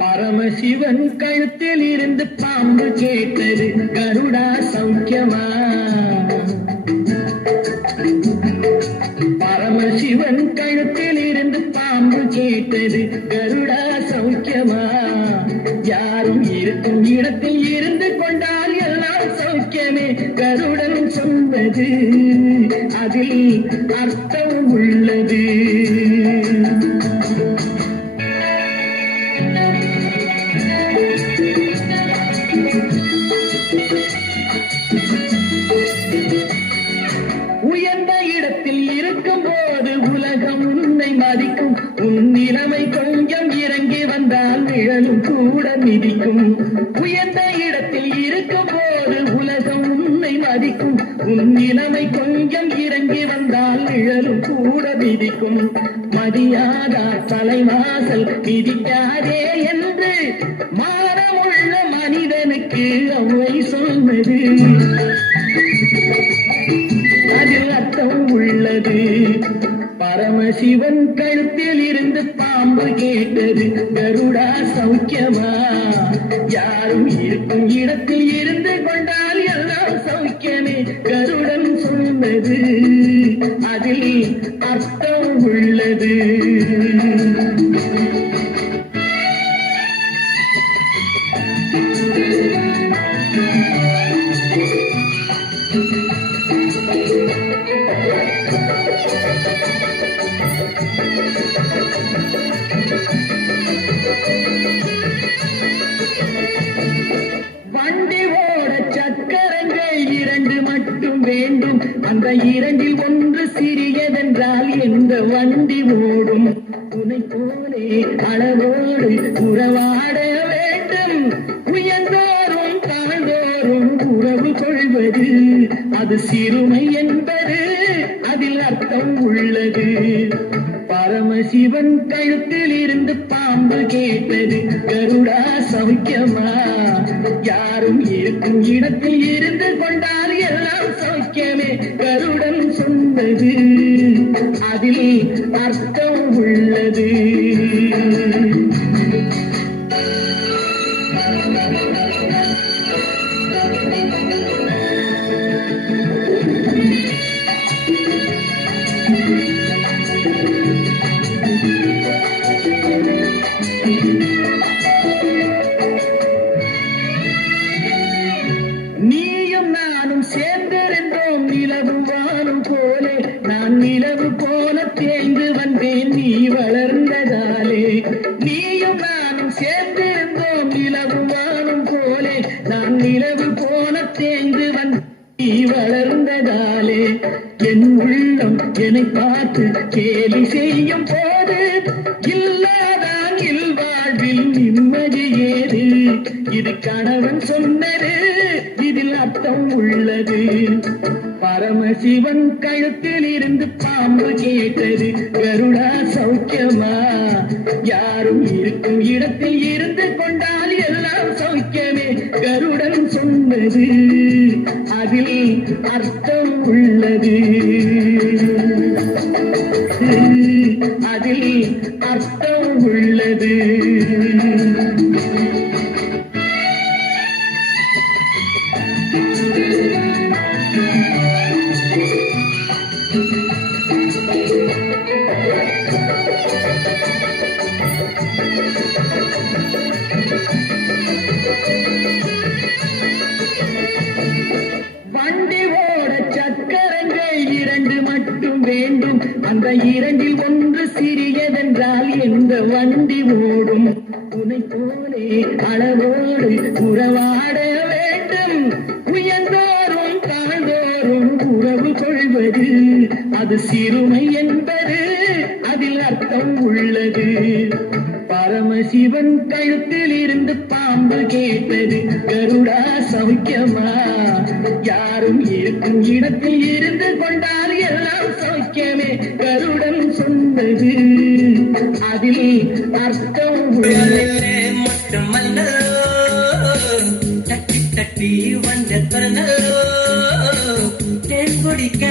பரமசிவன் கழுத்தில் இருந்து பாம்பு கேட்டது, கருடா சௌக்கியமா? பரமசிவன் கழுத்தில் இருந்து பாம்பு கேட்டது, கருடா சௌக்கியமா? யாரும் இருக்கும் இடத்தில் இருந்து கொண்டால் எல்லாம் சௌக்கியமே, கருடன் சொன்னது அதில் அர்த்தம் உள்ளது. உயர்ந்த இடத்தில் இருக்கும் போது உலகம் உன்னை மதிக்கும், உன் நிலைமை கொஞ்சம் இறங்கி வந்தால் நிழலும் கூட மிதிக்கும். உயர்ந்த இடத்தில் இருக்கும் போது உலகம் உன்னை மதிக்கும், உன் நிலைமை கொஞ்சம் இறங்கி வந்தால் நிழலும் கூட மிதிக்கும். மதியாதா தலைவாசல் மிதிக்காதே என்று மாறமுள்ள மனிதனுக்கு அவை சொன்னது, அதில் அர்த்தம் உள்ளது. பரமசிவன் கழுத்தில் இருந்து பாம்பு கேட்டது, கருடா சௌக்கியமா? யாரும் இருக்கும் இடத்தில் இருந்து கொண்டால் எல்லாம் சௌக்கியமே, கருடன் சொன்னது அதில் அர்த்தம் உள்ளது. வண்டி ஓட சக்கரங்கள் இரண்டு மட்டும் வேண்டும், அந்த இரண்டில் ஒன்று சிறியதென்றால் எந்த வண்டி ஓடும்? உன்னை போலே அளவோடு உறவாட வேண்டும், உயர்ந்தோறும் தாழ்ந்தோறும் உறவு கொள்வது அது சிறுமை என்பது அதில் அர்த்தம் உள்ளது. பரமசிவன் கழுத்தில் இருந்து பாம்பு கேட்டது, கருடா சௌக்கியமா? யாரும் இருக்கும் இடத்தில் இருந்து கொண்டால் எல்லாம் சௌக்கியமே, கருடன் சொன்னது அதில் அர்த்தம் உள்ளது. நீயும் நானும் சேர்ந்திருந்தோம் நிலவு வானம் போலே, நான் நிலவு போல தேய்ந்து வந்தேன் நீ வளர்ந்ததாலே. நீயும் நானும் சேர்ந்திருந்தோம் நிலவு வானம் போலே, நான் நிலவு போல தேய்ந்து வந்தேன் நீ வளர்ந்ததாலே. என் உள்ளம் என்னை பார்த்து கேலி செய்யும் போது இல்லாதான் இல்வாழ்வில் நிம்மதி ஏது, இது கணவன் சொன்னது இதில் அர்த்தம் உள்ளது. பரமசிவன் கழுத்தில் இருந்து பாம்பு கேட்டது, கருடா சௌக்கியமா? யாரும் இருக்கும் இடத்தில் இருந்து கொண்டால் எல்லாம் சௌக்கியமே, கருடன் சொன்னது அதில் அர்த்தம் உள்ளது. அதில் அர்த்தம் உள்ளது. வண்டி ஓட சக்கரங்கள் இரண்டு மட்டும் வேண்டும், அந்த இரண்டில் ஒன்று சிறியதென்றால் எந்த வண்டி ஓடும்? உன்னை போலே அளவோடு உறவாட வேண்டும், உயர்ந்தோறும் தாழ்ந்தோறும் உறவு கொள்வது அது சிறுமை என்பது அதில் அர்த்தம் உள்ளது. பரமசிவன் கழுத்தில் இருந்து பாம்பு கேட்டது, கருடா சௌக்கியமா? யாரும் இருக்கும் இடத்தில் இருந்து கொண்டால் எல்லாம் சௌக்கியமே, கருடன் சொன்னது அதில் அர்த்தம் உள்ளது. மட்டுமல்ல தட்டி தட்டி வந்த தேன் குடிக்க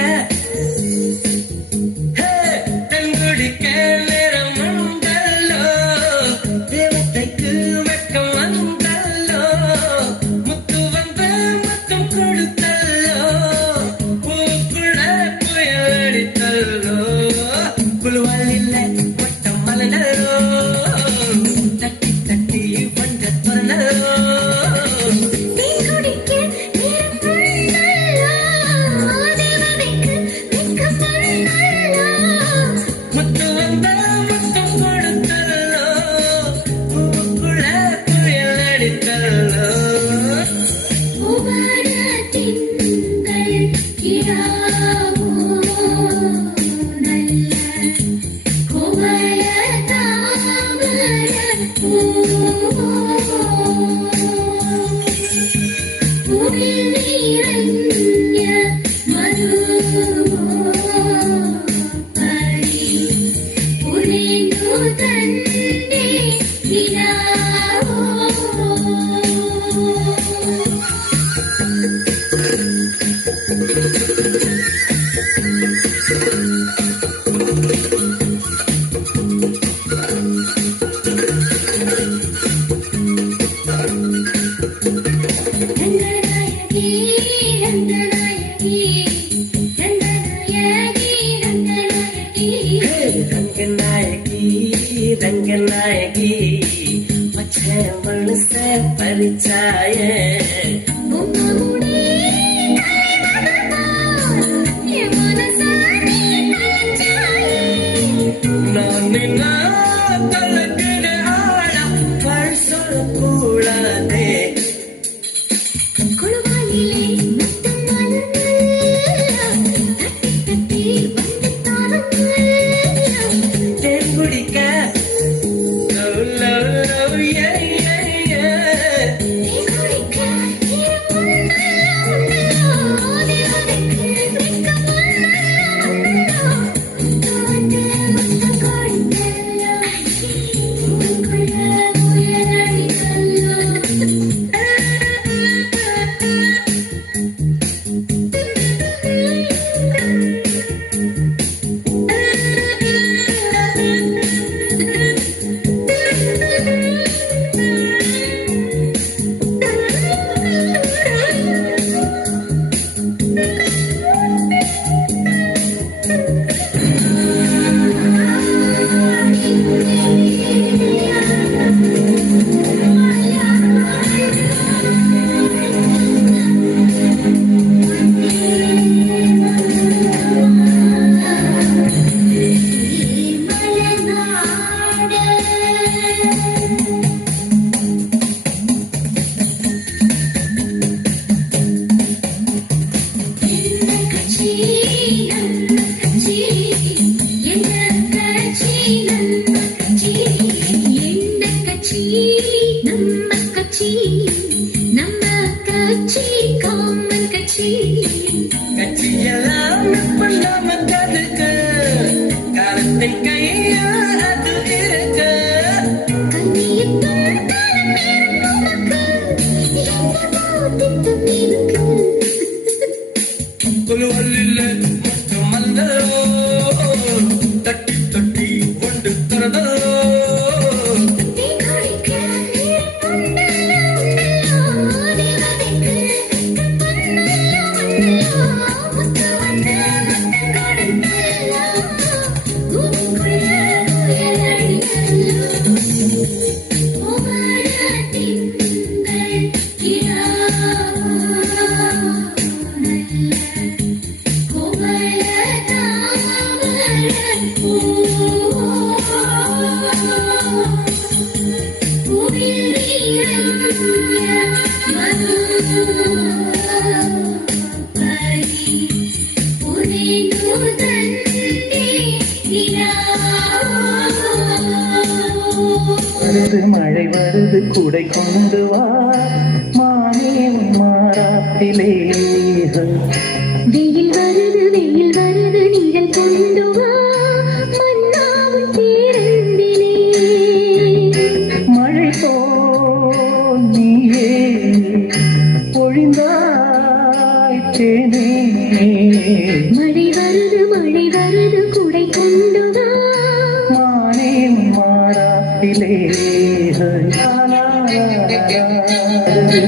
எங்க நாயகி மச்ச மனச பறிச்சாய நான் கலக்கிற ஆளா பழ் சொல்லக்கூடாதே கட்சியெல்லாம் பண்ணாம கதுக்கு காலத்தின் கையா அது இருக்கு குழுவல்ல மட்டுமல்ல தட்டி தட்டி கொண்டு தரதோ மழை வருது குடை கொண்டு வா மானே உன் மாறாத்திலே வெயில் வருது நிழல் கொண்டு வா மன்னாவும் பேரன்பிலே மழை போல் நீயே பொழிந்தாய் தேனே மழை வருது குடை கொண்டு வா மானே உன் மாறாத்திலே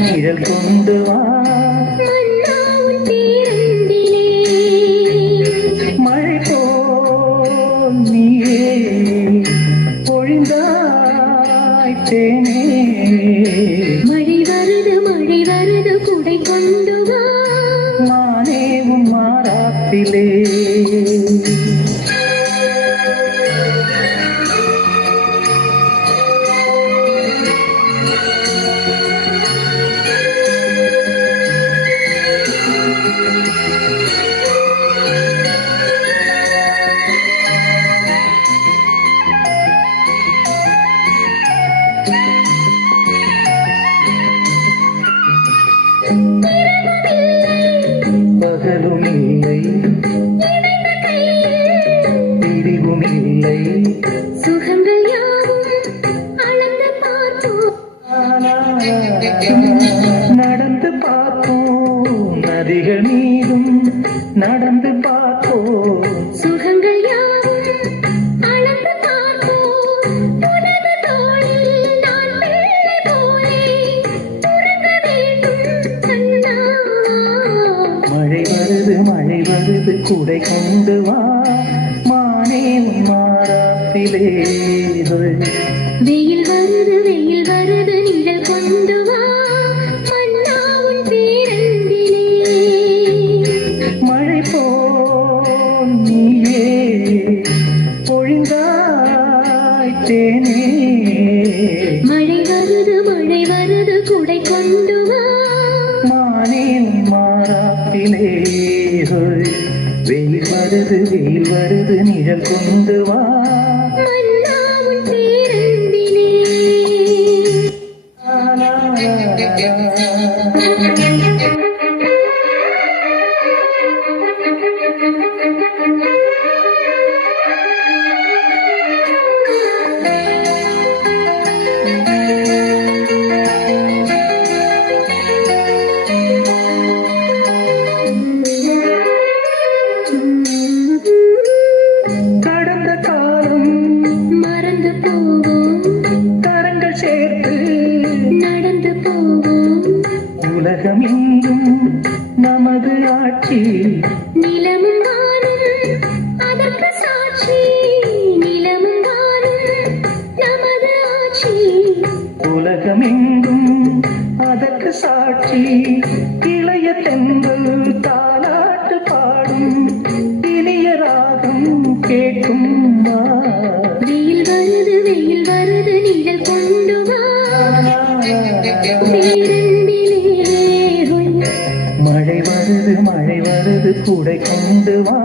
நிழல் கொண்டு வா மன்னாவும் பேரன்பிலே மழை போல் நீயே பொழிந்தாய் தேனே மழை வருது குடை கொண்டு வா மானே உன் மாறாத்திலே பகலும் இல்லை பிரிவும் இல்லை சுகங்கள் யாவும் அளந்து பார்ப்போம் நடந்து பார்ப்போம் நதிகள் மீதும் நடந்து பார்ப்போம் சுகங்கள் யாவும் அளந்து பார்ப்போம் உனது தோளில் நான் பிள்ளை போலே உறங்க வேண்டும் கண்ணா மழை வருது குடை கொண்டு வா மானே மானே உன் மாறாப்பிலே வெயில் வருது நிழல் கொண்டு வா மன்னா உன் பேரன்பிலே மழை போல் நீயே பொழிந்தாய் தேனே மழை வருது குடை கொண்டு வா மானே உன் மாறாப்பிலே வெயில் வருது நிழல் கொண்டு வா மன்னா உன் பேரன்பிலே கடந்த காலம் மறந்து போவோம் கரங்கள் சேர்த்து நடந்து போவோம் உலகம் எங்கும் நமது ஆட்சி நிலமும் வானும் அதற்கு சாட்சி நிலமும் வானும் நமது ஆட்சி உலகம் எங்கும் அதற்கு சாட்சி இளைய தென்றல் தாலாட்டு பாடும் இனிய ராகம் கேட்கும் வா. வெயில் வருது நிழல் கொண்டு வா பேரன்பிலே மழை வருது கூடை கொண்டு வா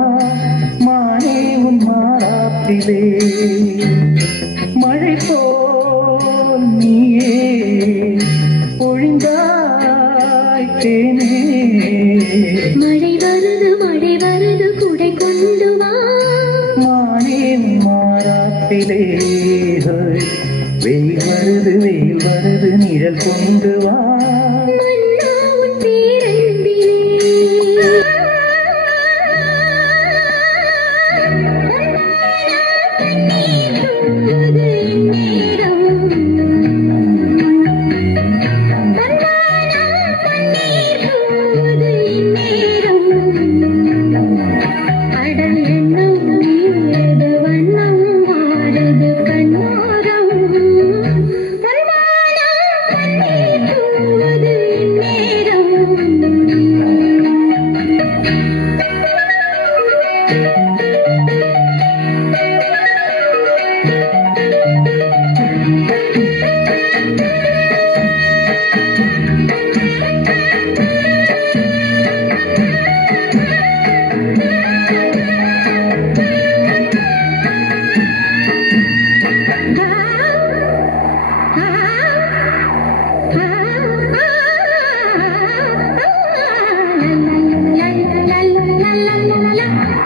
மானே உன் மாறாப்பிலே மழை போல் நீயே பொழிந்தாய் தேனே மழை வருது குடை கொண்டு வா மானே உன் மாறாப்பிலே வெயில் வருது நிழல் கொண்டு வா மன்னா உன் பேரன்பிலே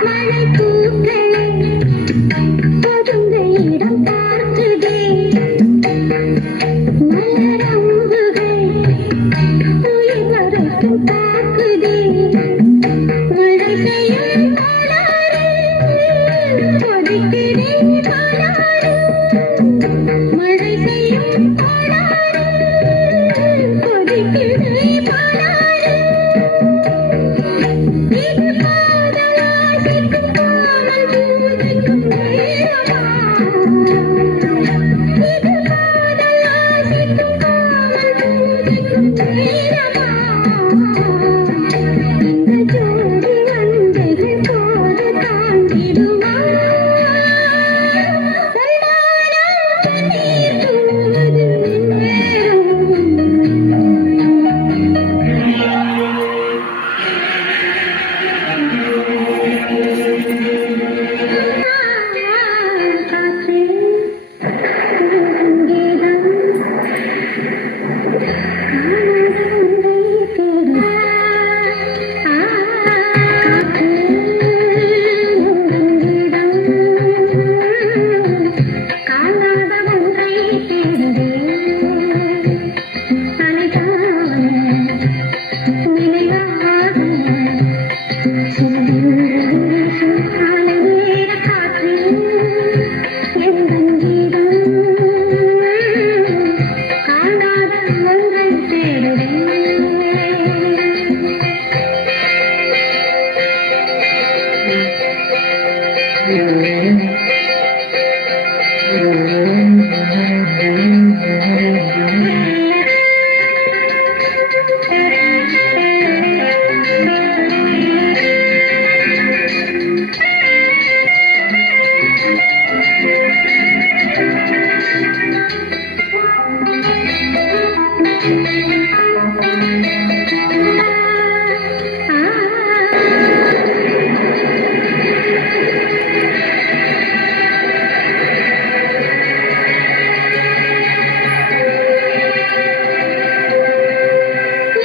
மழை பூக்களை பதுங்க இடம் பார்க்குதே மலரம்புகள் உயிர் வரைக்கும் தாக்குதே மழை செய்யும் மலரே கொதிக்கிறேன் மலரே மழை செய்யும் மலரே கொதிக்கிறேன் மலரே இது காதலாசிக்கும் காதல் பூஜைக்கும் நேரமா இது காதலாசிக்கும் காதல் பூஜைக்கும் நேரமா இந்த ஜோடி வந்தைகள் போது தாண்டிடுமா சல்மானம் கண்ணீர் தூவது நேரம் காற்றே சங்கீதம் காற்றே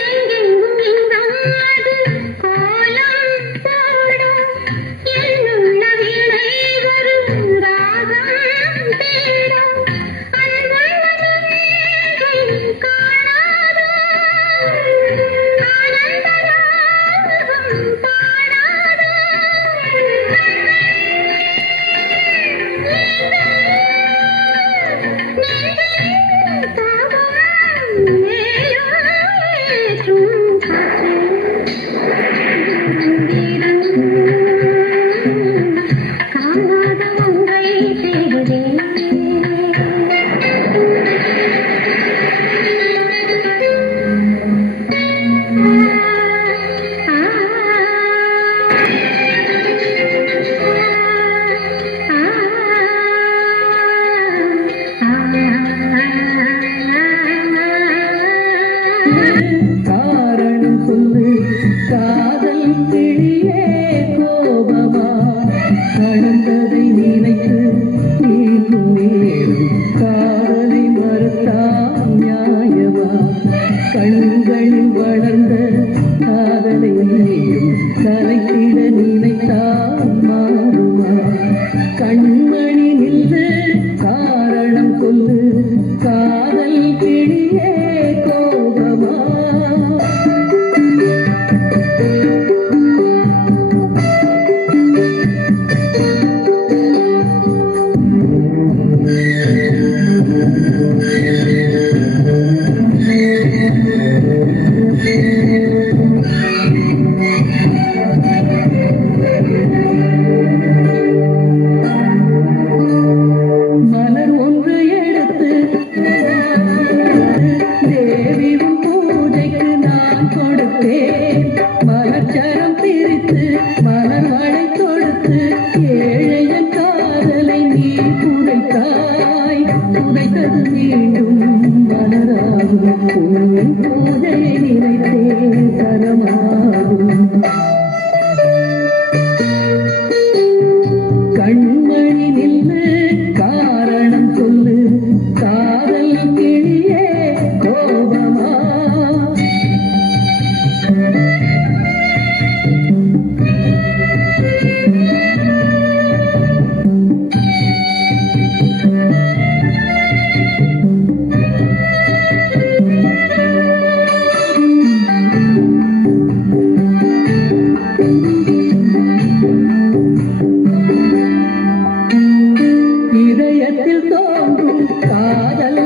எங்கெங்கும் இங்காது கோலம் போடும் என்னுள்ள வீணை வரும் ராகம் தேடும் அன்புள்ளதும் காணாதோ ஆனந்த ராகம் பாடாதோ காணாத ஒன்றை தேடுதேன் காரணம் சொல்லு காதல் கிளியே கோபமா நடந்ததை நினைத்து நீங்கும் நேரும் காதலை மறுத்தால் நியாயமா கண்களில் வளர்ந்த காதலை நீயும் கலைத்திட நினைத்தால் மாறுமா கண்மணி நின்று காரணம் சொல்லு காதல் கிளியே கோபமா மலர் ஒன்று எடுத்து தேவி உன் பூஜைக்கு நான் கொடுத்தேன் மலச்சரம் பிரித்து மலர் வளை தொடுத்து ஏழையன் காதலை நீ புதைத்தாய் புதைத்தது மீண்டும் மலராகும் உன் பூஜையை நினைத்தேன் சரமாகும் கண்மணி நின்று காரணம் சொல்லு காதல் கிளியே கோபமா இதயத்தில் தோன்றும் காதல்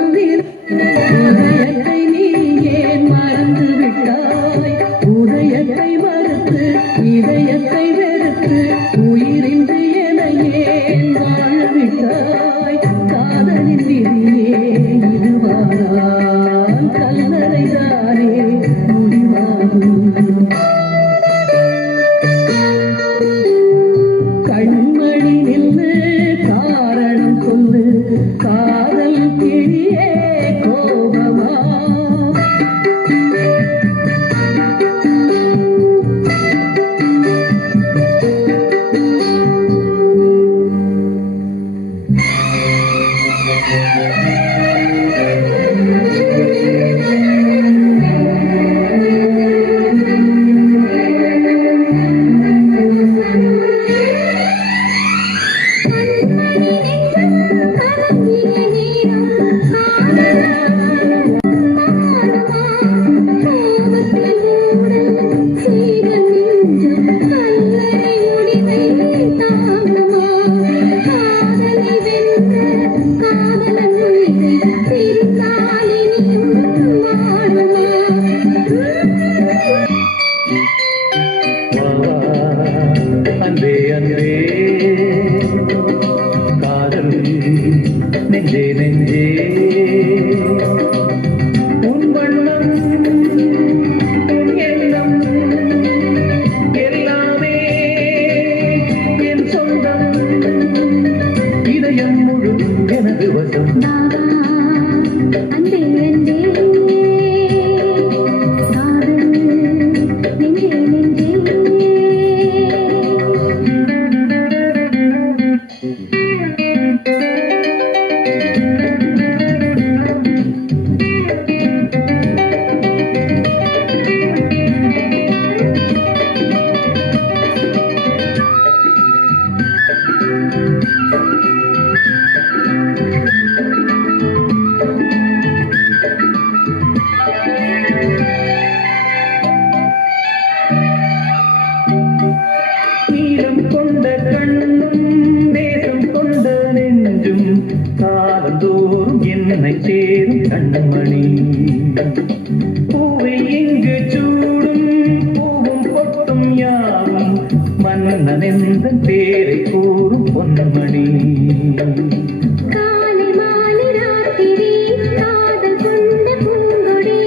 உதயத்தை நீ ஏன் மறந்து விட்டாய் உதயத்தை மறுத்து இதயத்தை வெறுத்து உயிரின்றி என ஏன் வாழ்விட்டாய் காதலின் விதியே இதுவானால் கல்லறைதானே முடிவாகும் கண்மணி நின்று காரணம் சொல்லு காதல் கிளியே கோபமா வசம் பாபா அன்பே அன்பே காதல் நெஞ்சே நெஞ்சே நீலம் கொண்ட கண்ணும் நேசம் கொண்ட நெஞ்சும் காலந்தோறும் என்னை சேரும் கண்மணி பூவை இங்கு சூடும் பூவும் பொட்டும் யாவும் மன்னனெந்தன் பேரை கூறும் பொன்மணி காலை மாலை ராத்திரி காதல் கொண்ட பூங்கொடி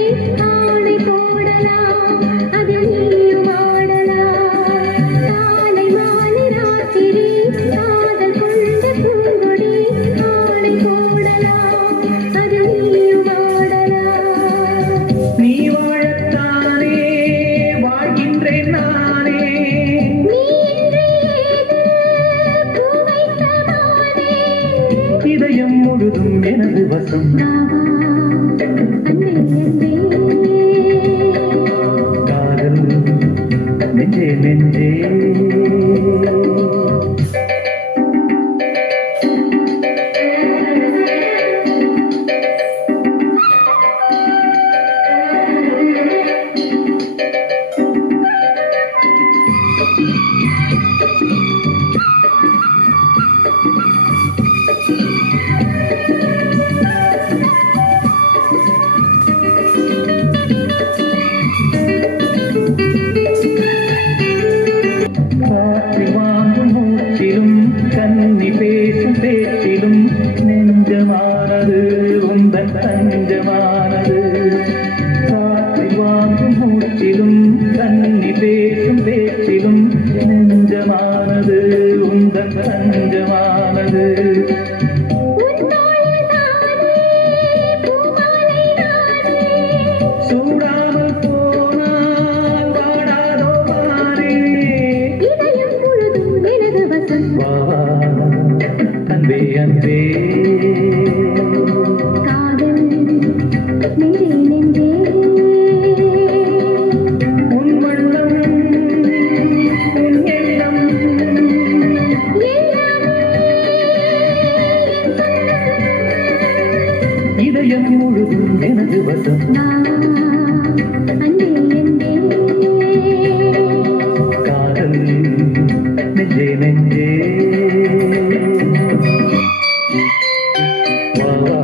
ஆடை போடலாம் அதில் நீயும் ஆடலாம் காலை மாலை ராத்திரி காதல் கொண்ட பூங்கொடி ஆடை போடலாம் அதில் நீயும் ஆடலாம் நீ வாழத்தானே வாழ்கின்றேன் நானே நீ இன்றி ஏது பூ வைத்த மானே இதயம் முழுதும் எனது வசம் பாபா அன்பே அன்பே காதல் நெஞ்சே நெஞ்சே காற்று வாங்கும் மூச்சிலும் கன்னி பேசும் பேச்சிலும் நெஞ்சமானது உந்தன் தஞ்சமானது காற்று வாங்கும் மூச்சிலும் கன்னி பேசும் பேச்சிலும் நெஞ்சமானது உந்தன் தஞ்சமானது உன்னோடு நானே பூமாலை நானே சூடாமல் போனால் வாடாதோ மாறே இதயம் முழுதும் எனது வசம் வா அன்பே அன்பே காதல் நெஞ்சே நெஞ்சே உன் வண்ணம் உன் எண்ணம் இதயம் முழுதும் எனது வசம் அன்பே அன்பே காதல் நெஞ்சே நெஞ்சே வா வா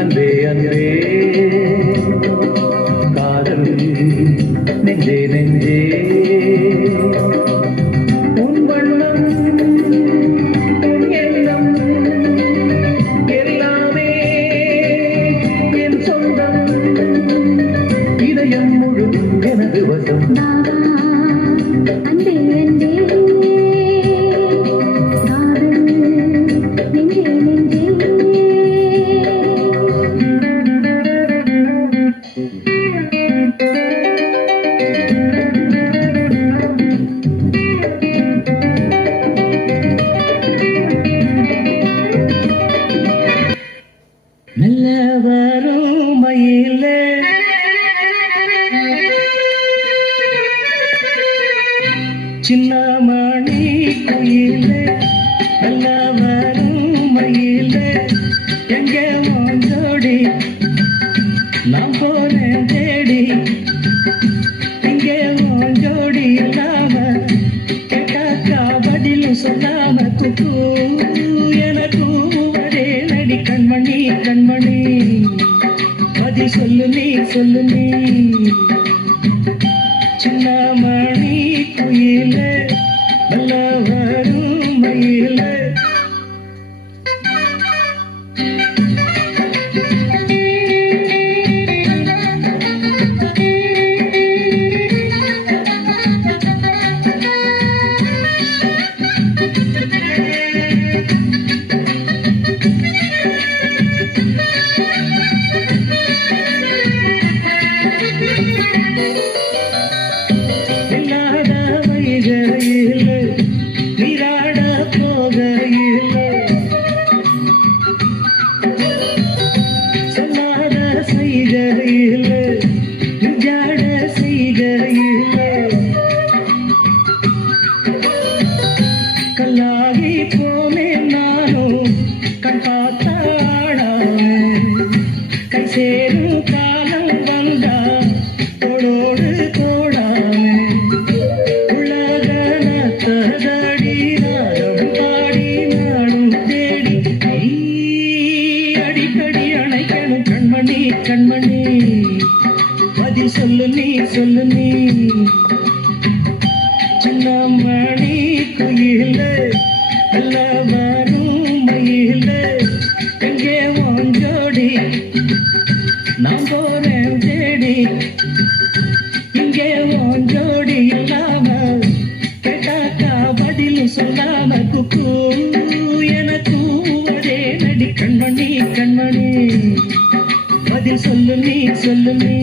அன்பே அன்பே காதல் நெஞ்சே நெஞ்சே உன் வண்ணம் உன் எண்ணம் எல்லாமே என் சொந்தம் இதயம் முழுதும் எனது வசம் பாபா அன்பே அன்பே காதல் நெஞ்சே நெஞ்சே நல்ல வரும் மயிலே சின்ன மணி குயிலே நல்ல வரும் மயிலே எங்க வாஞ்சோடி நான் போனேன் தேடி இங்கே வாஞ்சோடி இல்லாம கேட்டாக்கா பதிலும் சொல்லாம குக்கு எனக்கு வரே நடி கண்மணி கண்மணி பதில் சொல்லு நீ சின்ன மணி குயிலே நல்ல வரும் மயிலே கல்லாகி போனேன் நானும் கண் பார்த்த ஆடாமே கை சேரும் காலம் வந்தா தோளோடு தோடாமே உலகனத்ததடி நாடும் பாடி நாடும் தேடி நீ அடிக்கடி அணைக்கணும் கண்மணி கண்மணி பதில் சொல்லு நீ சொல்லு நீ சின்னமணி குயில நல்ல வரும் மயில எங்கே வாஞ்சோடி நான் போறேன் தேடி இங்கே வாஞ்சோடி இல்லாம கேட்டாக்கா பதில் சொல்லாம குக்கு எனக்கு அதே நடி கண்மணி கண்மணி பதில் சொல்லு நீ சொல்லு நீ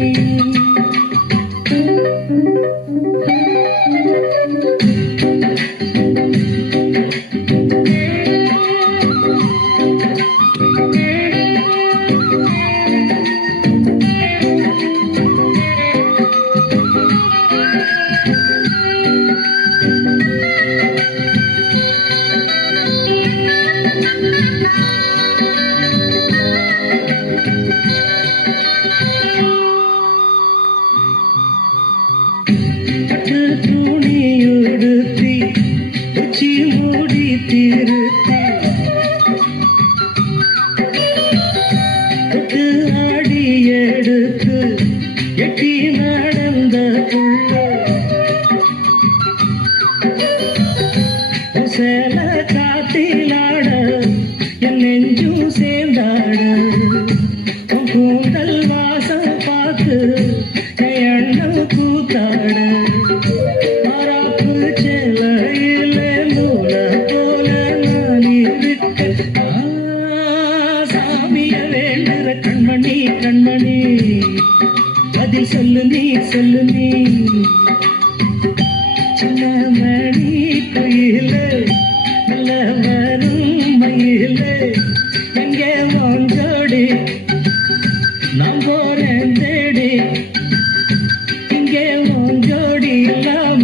பட்டு துணியுடுத்தி உச்சி மூடி திருத்தி தொட்டு ஆடி எடுத்து எட்டி நடந்த புள்ள சேல காத்திலாட என் நெஞ்சும் சேர்ந்தாட கூந்தல் வாசம் பார்த்து எண்ணம் கூத்தாட மராப்பு செலையில மூல போல நான் இருக்க சாமிய வேண்டுற கண்மணி கண்மணி பதில் சொல்லு நீ சொல்லு நீ சின்னமணி குயில நல்ல வரும் மயில எங்கே வாஞ்சோடி நான் போறேன் தேடி இங்கே வாஞ்சோடி இல்லாம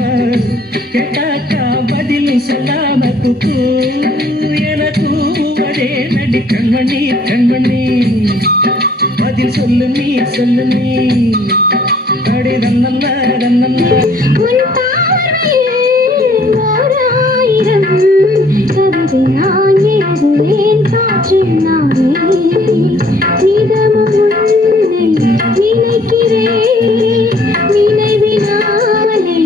கேட்டாக்கா பதில் சொல்லாம குக்கு எனக்கு அதே நடி கண்மணி கண்மணி பதில் சொல்லு நீ சொல்லு நீ அடி தன்னல்ல தன்னல்ல உன் பார்வையில் ஓராயிரம் கவிதை நான் எழுதுவேன் காற்றில் நானே நிதமும் உன்னை நினைக்கிறேன் நினைவினாலே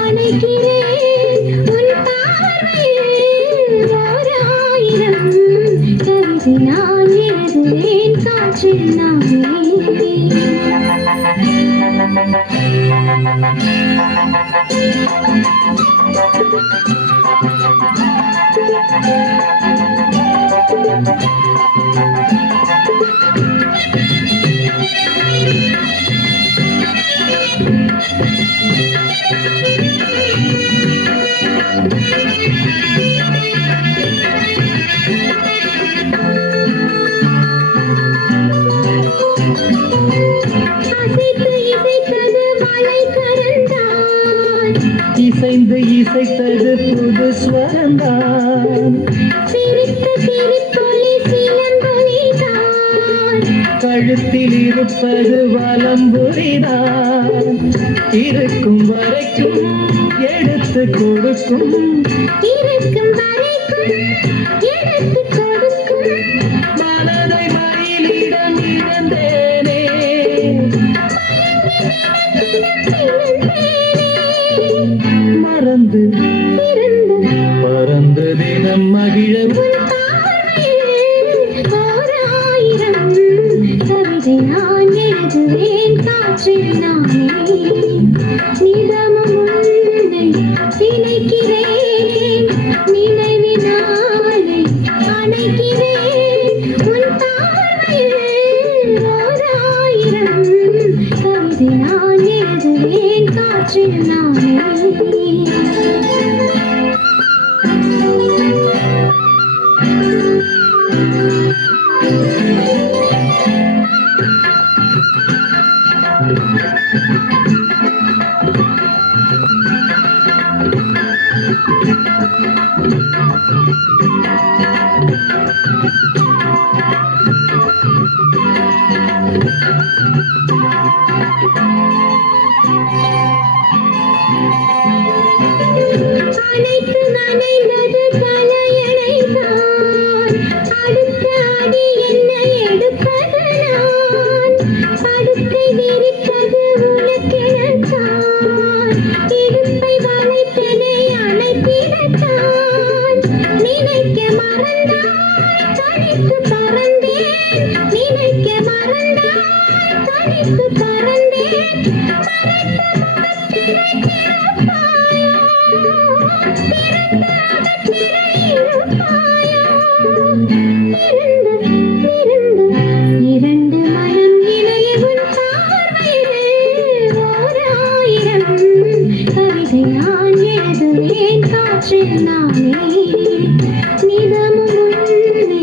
அணைக்கிறேன் உன் பார்வையில் ஓராயிரம் கவிதை நான் எழுதுவேன் காற்றில் நானே இசைந்து இசைத்தது புது ஸ்வரந்தான் சிரித்த சிரிப்பொலி சிலம்பொலிதான் கழுத்தில் இருப்பது வலம்புரிதான் இருக்கும் வரைக்கும் எடுத்து கொடுக்கும் இருக்கும் வரைக்கும் எடுத்து கொடுக்கும் மனதை மயிலிடம் இருந்தேனே மறந்து பறந்து தினம் மகிழ ஓராயிரம் கவிதை நான் எழுதுவேன் காற்றில் நானே நிதமும் உன்னை நினைக்கிறேன் நினைவினாலே அணைக்கிறேன் உன் பார்வையில் ஓராயிரம் கவிதை நான் எழுதுவேன் காற்றில் நானே Thank you. அனைத்து நனைந்தது தலையணைதான் அடுத்த அடி என்ன எடுப்பது நான் படுக்கை விரிப்பது உனக்கெனத்தான் இடுப்பை வளைத்தனை அணைத்திடத்தான் நினைக்க மறந்தாய் தனித்து பறந்தேன் நினைக்க மறந்தாய் தனித்து பறந்தேன் மறைத்த முகத்திரை திறப்பாயோ திறந்த அகத்திரை இருப்பாயோ இரண்டு மனம் இணைய உன் பார்வையில் ஓர் ஆயிரம் கவிதை நான் எழுதுவேன் காற்றில் நானே நிதமும் உன்னை